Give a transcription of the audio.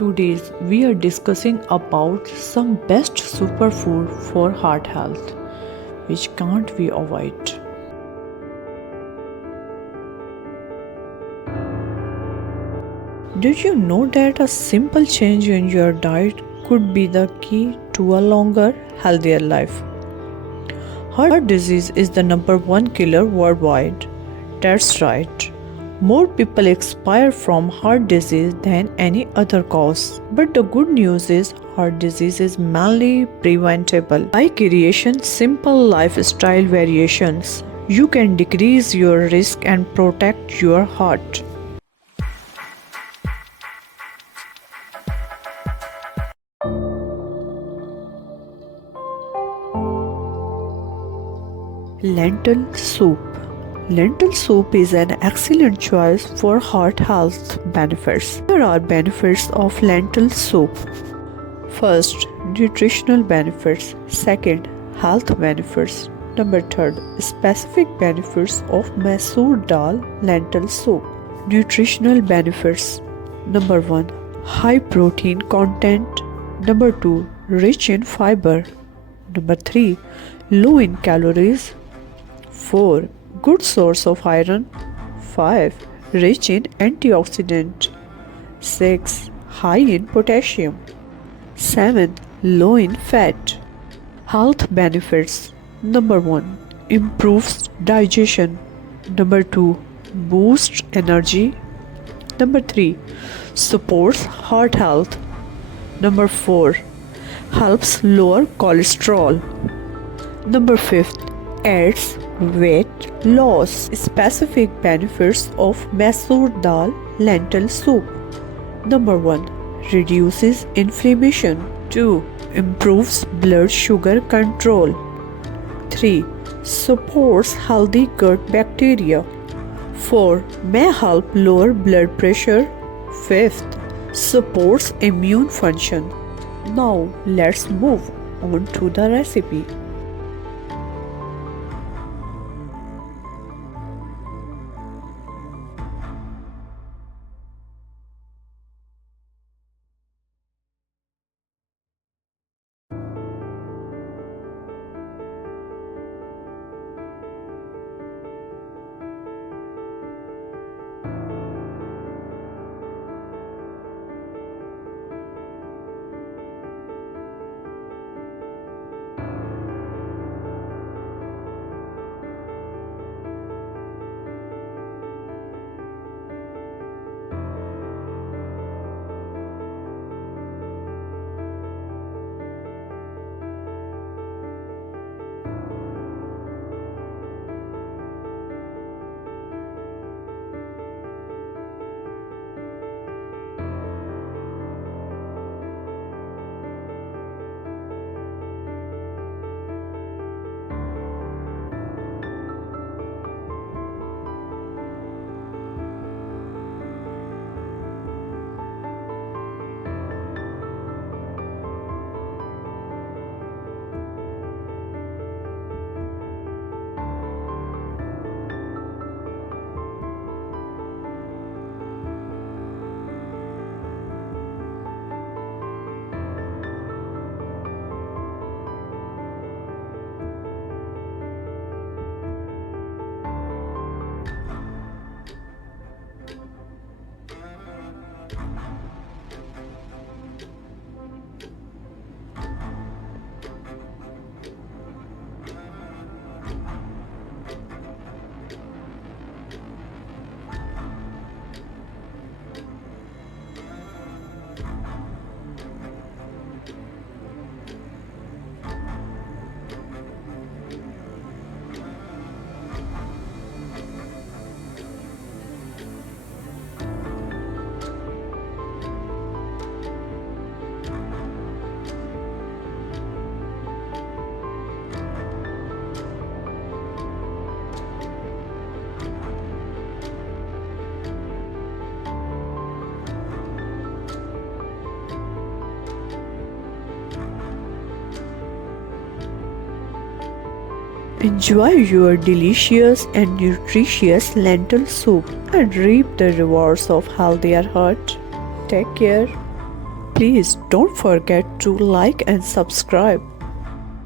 Today we are discussing about some best superfood for heart health which can't be avoided. Did you know that a simple change in your diet could be the key to a longer, healthier life? Heart disease is the number one killer worldwide. That's right. More people expire from heart disease than any other cause. But the good news is heart disease is mainly preventable. By creating simple lifestyle variations, you can decrease your risk and protect your heart. Lentil soup. Lentil soup is an excellent choice for heart health benefits. Here are benefits of lentil soup. First, nutritional benefits. Second, health benefits. Number third, specific benefits of masoor dal lentil soup. Nutritional benefits. Number 1, high protein content. Number 2, rich in fiber. Number 3, low in calories. 4, good source of iron. 5, rich in antioxidant. 6, high in potassium. 7, low in fat. Health benefits. Number 1, improves digestion. Number 2, boosts energy. Number 3, supports heart health. Number 4, helps lower cholesterol. Number 5, adds weight loss. Specific benefits of masoor dal lentil soup. Number 1, reduces inflammation. 2, improves blood sugar control. 3, supports healthy gut bacteria. 4, may help lower blood pressure. 5th, supports immune function. Now let's move on to the recipe. Enjoy your delicious and nutritious lentil soup and reap the rewards of healthier heart. Take care. Please don't forget to like and subscribe.